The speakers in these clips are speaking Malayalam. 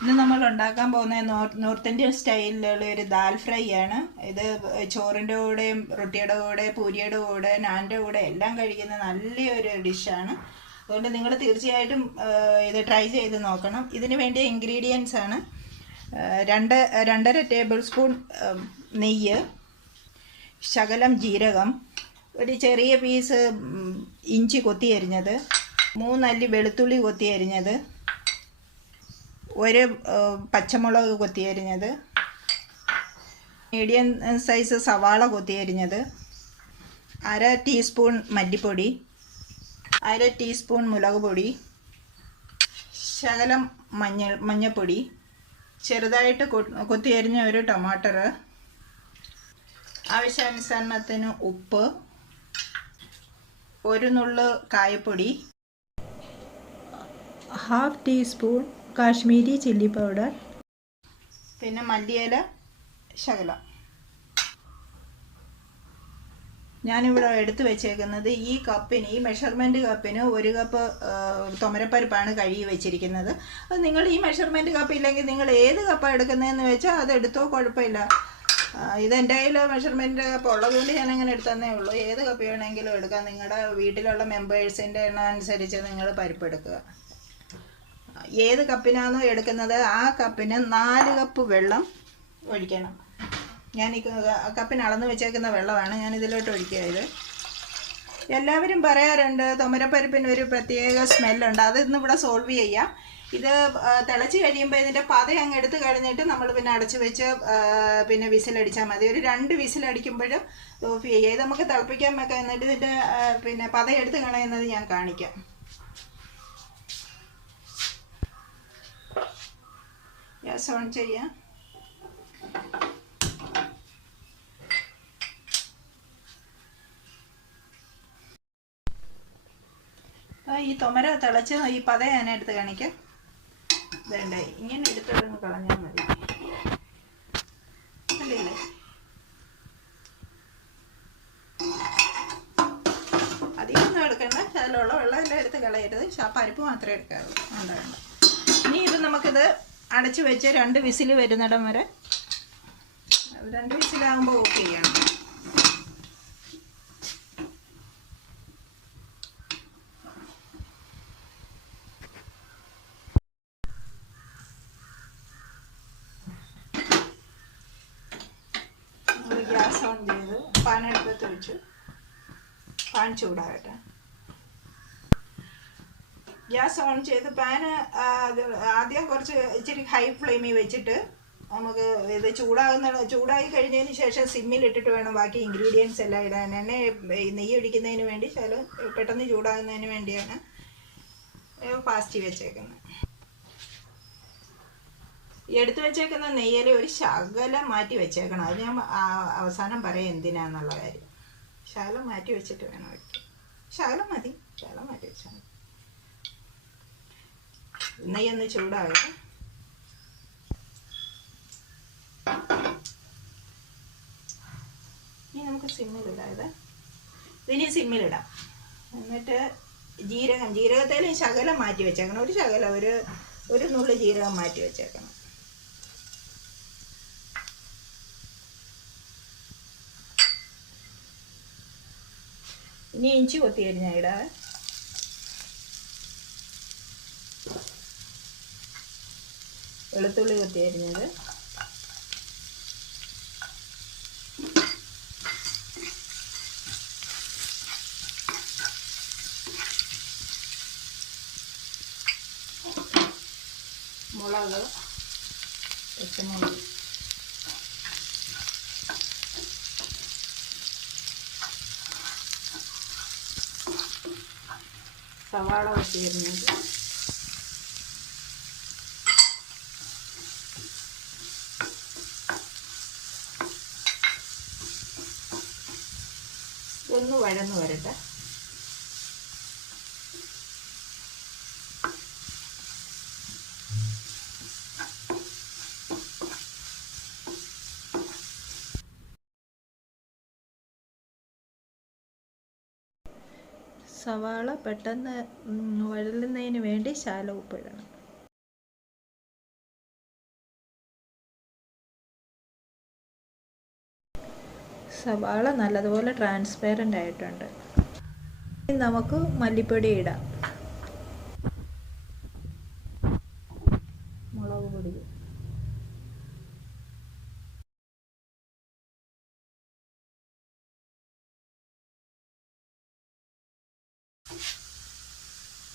ഇന്ന് നമ്മൾ ഉണ്ടാക്കാൻ പോകുന്ന നോർത്ത് ഇന്ത്യൻ സ്റ്റൈലിലുള്ള ഒരു ദാൽ ഫ്രൈ ആണ്. ഇത് ചോറിൻ്റെ കൂടെയും റൊട്ടിയുടെ കൂടെ പൂരിയുടെ കൂടെ നാൻ്റെ കൂടെ എല്ലാം കഴിക്കുന്ന നല്ലൊരു ഡിഷാണ്. അതുകൊണ്ട് നിങ്ങൾ തീർച്ചയായിട്ടും ഇത് ട്രൈ ചെയ്ത് നോക്കണം. ഇതിന് വേണ്ടിയ ഇൻഗ്രീഡിയൻസ് ആണ് 2.5 ടേബിൾ സ്പൂൺ നെയ്യ്, ശകലം ജീരകം, ഒരു ചെറിയ പീസ് ഇഞ്ചി കൊത്തി അരിഞ്ഞത്, 3 അല്ലി വെളുത്തുള്ളി കൊത്തി അരിഞ്ഞത്, ഒരു പച്ചമുളക് കൊത്തി അരിഞ്ഞത്, മീഡിയം സൈസ് സവാള കൊത്തി അരിഞ്ഞത്, 1/2 ടീസ്പൂൺ മല്ലിപ്പൊടി, 1/2 ടീസ്പൂൺ മുളക് പൊടി, ശകലം മഞ്ഞൾപ്പൊടി, ചെറുതായിട്ട് കൊത്തി അരിഞ്ഞ ഒരു ടൊമാറ്റർ, ആവശ്യാനുസരണത്തിന് ഉപ്പ്, ഒരു നുള്ള് കായപ്പൊടി, 1/2 ടീസ്പൂൺ കാശ്മീരി ചില്ലി പൗഡർ, പിന്നെ മല്ലിയില ശകലം. ഞാനിവിടെ എടുത്തു വെച്ചേക്കുന്നത് ഈ മെഷർമെൻറ്റ് കപ്പിന് 1 കപ്പ് തുമരപ്പരിപ്പാണ് കഴുകി വെച്ചിരിക്കുന്നത്. അത് നിങ്ങൾ ഈ മെഷർമെൻറ്റ് കപ്പ് ഇല്ലെങ്കിൽ നിങ്ങൾ ഏത് കപ്പാണ് എടുക്കുന്നതെന്ന് വെച്ചാൽ അത് എടുത്തോ, കുഴപ്പമില്ല. ഇതെൻ്റെ കയ്യിൽ മെഷർമെൻറ്റ് കപ്പ് ഉള്ളതുകൊണ്ട് ഞാൻ അങ്ങനെ എടുത്തതന്നേ ഉള്ളൂ. ഏത് കപ്പ് വേണമെങ്കിലും എടുക്കാം. നിങ്ങളുടെ വീട്ടിലുള്ള മെമ്പേഴ്സിൻ്റെ എണ്ണം അനുസരിച്ച് നിങ്ങൾ പരിപ്പ് എടുക്കുക. ഏത് കപ്പിനാണോ എടുക്കുന്നത് ആ കപ്പിന് 4 കപ്പ് വെള്ളം ഒഴിക്കണം. ഞാൻ ഈ കപ്പിന് അളന്ന് വെച്ചേക്കുന്ന വെള്ളമാണ് ഞാൻ ഇതിലോട്ട് ഒഴിക്കുക. എല്ലാവരും പറയാറുണ്ട് തുമരപ്പരിപ്പിന് ഒരു പ്രത്യേക സ്മെല്ലുണ്ട്. അത് ഇന്നിവിടെ സോൾവ് ചെയ്യാം. ഇത് തിളച്ച് കഴിയുമ്പോൾ ഇതിൻ്റെ പത അങ്ങ് എടുത്ത് കഴിഞ്ഞിട്ട് നമ്മൾ പിന്നെ അടച്ച് വെച്ച് പിന്നെ വിസിലടിച്ചാൽ മതി. ഒരു 2 വിസിലടിക്കുമ്പോഴും ഓഫ് ചെയ്യുക. ഇത് നമുക്ക് തിളപ്പിക്കാൻ വെക്കാം. എന്നിട്ട് ഇതിൻ്റെ പിന്നെ പത എടുത്ത് കളയുന്നത് ഞാൻ കാണിക്കാം. ഗ്യാസ് ഓൺ ചെയ്യാം. ഈ തുമര തിളച്ച് ഈ പത ഞാൻ എടുത്ത് കാണിക്കാം. ഇതേണ്ടേ ഇങ്ങനെ എടുത്തിടന്ന് കളഞ്ഞാൽ മതി. അല്ലേ അധികമൊന്നും എടുക്കണ്ട. അതിലുള്ള വെള്ളമെല്ലാം എടുത്ത് കളയരുത്. പരിപ്പ് മാത്രമേ എടുക്കാറുള്ളൂ. വേണ്ട. ഇനി ഇത് നമുക്കിത് അടച്ച് വെച്ച് 2 വിസിൽ വരുന്നിടം വരെ 2 വിസിലാകുമ്പോൾ ഓഫ് ചെയ്യണം. ഗ്യാസ് ഓൺ ചെയ്ത് പാൻ അടുപ്പത്ത് വെച്ചു. പാൻ ചൂടാകട്ടെ. ഗ്യാസ് ഓൺ ചെയ്ത് പാന് ആദ്യം ഇച്ചിരി ഹൈ ഫ്ലെയിമിൽ വെച്ചിട്ട് നമുക്ക് ഇത് ചൂടായി കഴിഞ്ഞതിന് ശേഷം സിമ്മിലിട്ടിട്ട് വേണം ബാക്കി ഇൻഗ്രീഡിയൻസ് എല്ലാം ഇടാൻ. നെയ്യ് ഒഴിക്കുന്നതിന് വേണ്ടി പെട്ടെന്ന് ചൂടാകുന്നതിന് വേണ്ടിയാണ് ഫാസ്റ്റ് വെച്ചേക്കുന്നത്. എടുത്തു വെച്ചേക്കുന്ന നെയ്യിൽ ഒരു ശകലം മാറ്റി വെച്ചേക്കണം. അത് ഞാൻ അവസാനം പറയാം എന്തിനാന്നുള്ള കാര്യം. ശകലം മാറ്റി വെച്ചിട്ട് വേണം വയ്ക്കാൻ. ശകലം മതി. ശകലം മാറ്റി വെച്ചാൽ മതി. നെയ്യൊന്ന് ചൂടാകട്ടെ. ഇനി നമുക്ക് സിമ്മിലിടാം. ഇതിനി സിമ്മിലിടാം. എന്നിട്ട് ജീരകത്തേലും ശകലം മാറ്റി വെച്ചേക്കണം. ഒരു ശകലം ഒരു നുള്ളി ജീരകം മാറ്റി വെച്ചേക്കണം. ഇനി ഇഞ്ചി കൊത്തി അരിഞ്ഞാൽ ഇടാം. വെളുത്തുള്ളി കൊത്തി അരിഞ്ഞത്, മുളക്, പച്ചമുളക്, സവാള കൊത്തി അരിഞ്ഞത്, ഒന്ന് വഴന്ന് വരട്ടെ. സവാള പെട്ടെന്ന് വഴലുന്നതിന് വേണ്ടി ശകലം ഉപ്പിടണം. സവാള നല്ലതുപോലെ ട്രാൻസ്പെറൻ്റ് ആയിട്ടുണ്ട്. ഇനി നമുക്ക് മല്ലിപ്പൊടി ഇടാം. മുളക് പൊടി,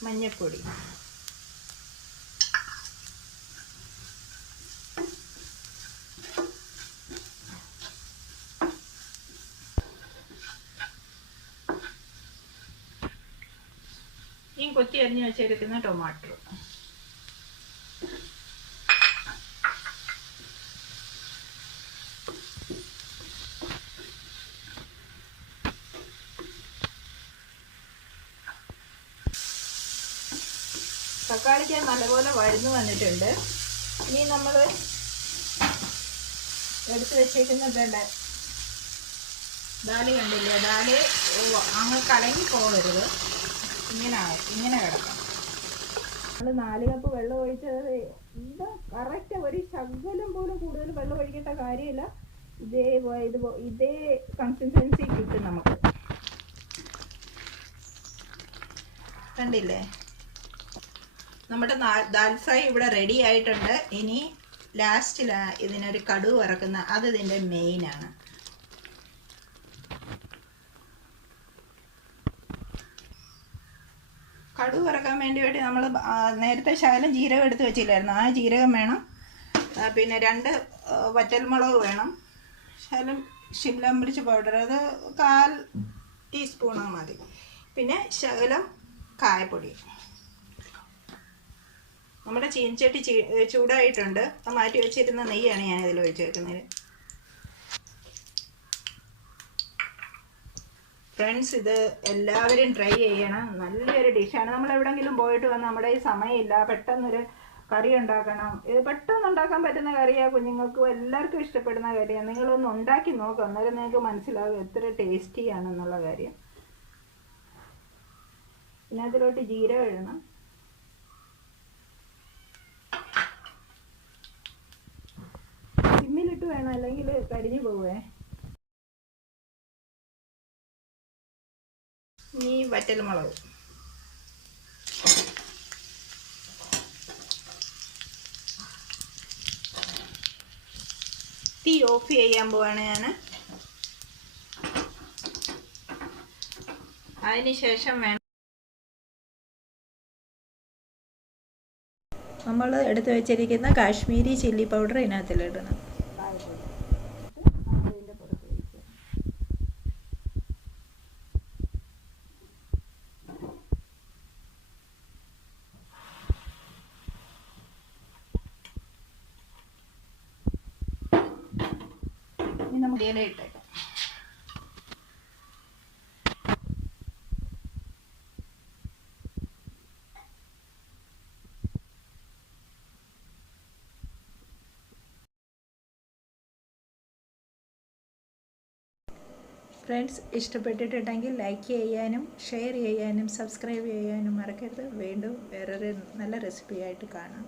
മഞ്ഞൾപ്പൊടി, ഈ കൊത്തി അരിഞ്ഞ് വെച്ചിരിക്കുന്ന ടൊമാറ്റോ, തക്കാളിക്ക് നല്ലപോലെ വഴന്നു വന്നിട്ടുണ്ട്. ഇനി നമ്മൾ എടുത്ത് വെച്ചേക്കുന്നുണ്ട് ദാല് കണ്ടില്ലേ, ദാല് അങ്ങ് കലങ്ങി പോകരുത്, ഇങ്ങനെ കിടക്കണം. നമ്മൾ 4 കപ്പ് വെള്ളം ഒഴിച്ചത് ഇത് കറക്റ്റ്, ഒരു ശകലം പോലും കൂടുതൽ വെള്ളം ഒഴിക്കേണ്ട കാര്യമില്ല. ഇതേ കൺസിസ്റ്റൻസി കിട്ടും നമുക്ക്. കണ്ടില്ലേ, നമ്മുടെ ദാൽ ഫ്രൈ ഇവിടെ റെഡി ആയിട്ടുണ്ട്. ഇനി ലാസ്റ്റിൽ ഇതിനൊരു കടുക് വറക്കുന്ന, അത് ഇതിൻ്റെ മെയിനാണ്. കടുക് വറക്കാൻ വേണ്ടി നമ്മൾ നേരത്തെ ശകലം ജീരകം എടുത്ത് വെച്ചില്ലായിരുന്നു, ആ ജീരകം വേണം. പിന്നെ 2 വറ്റൽമുളക് വേണം. ശകലം ഷിംല മിർച്ച് പൗഡർ, അത് 1/4 ടീസ്പൂൺ മതി. പിന്നെ ശകലം കായപ്പൊടി. നമ്മുടെ ചീനച്ചട്ടി ചൂടായിട്ടുണ്ട്. അത് മാറ്റി വെച്ചിരുന്ന നെയ്യാണ് ഞാൻ ഇതിൽ ഒഴിച്ചേക്കുന്നത്. ഫ്രണ്ട്സ്, ഇത് എല്ലാവരും ട്രൈ ചെയ്യണം. നല്ലൊരു ഡിഷാണ്. നമ്മൾ എവിടെയെങ്കിലും പോയിട്ട് വന്ന് നമ്മുടെ ഈ സമയമില്ല, പെട്ടെന്നൊരു കറി ഉണ്ടാക്കണം. ഇത് പെട്ടെന്ന് ഉണ്ടാക്കാൻ പറ്റുന്ന കറിയാണ്, കുഞ്ഞുങ്ങൾക്കും എല്ലാവർക്കും ഇഷ്ടപ്പെടുന്ന കറിയാണ്. നിങ്ങളൊന്ന് ഉണ്ടാക്കി നോക്കുക, അന്നേരം നിങ്ങൾക്ക് മനസ്സിലാകും എത്ര ടേസ്റ്റിയാണെന്നുള്ള കാര്യം. പിന്നെ അതിലോട്ട് ജീരകം ഇടണം. സിമ്മിലിട്ട് വേണം, അല്ലെങ്കിൽ കരിഞ്ഞു പോവേ. ഈ വറ്റൽമുളക്, തീ ഓഫ് ചെയ്യാൻ പോവാണ് ഞാൻ. അതിന് ശേഷം വേണം നമ്മൾ എടുത്തു വെച്ചിരിക്കുന്ന കാശ്മീരി ചില്ലി പൗഡർ ഇതിനകത്തിലിടണം. ഇനി നമുക്ക് ഇല ഇട്ടേക്കാം. ഫ്രണ്ട്സ്, ഇഷ്ടപ്പെട്ടിട്ടുണ്ടെങ്കിൽ ലൈക്ക് ചെയ്യാനും ഷെയർ ചെയ്യാനും സബ്സ്ക്രൈബ് ചെയ്യാനും മറക്കരുത്. വീണ്ടും വേറൊരു നല്ല റെസിപ്പിയായിട്ട് കാണാം.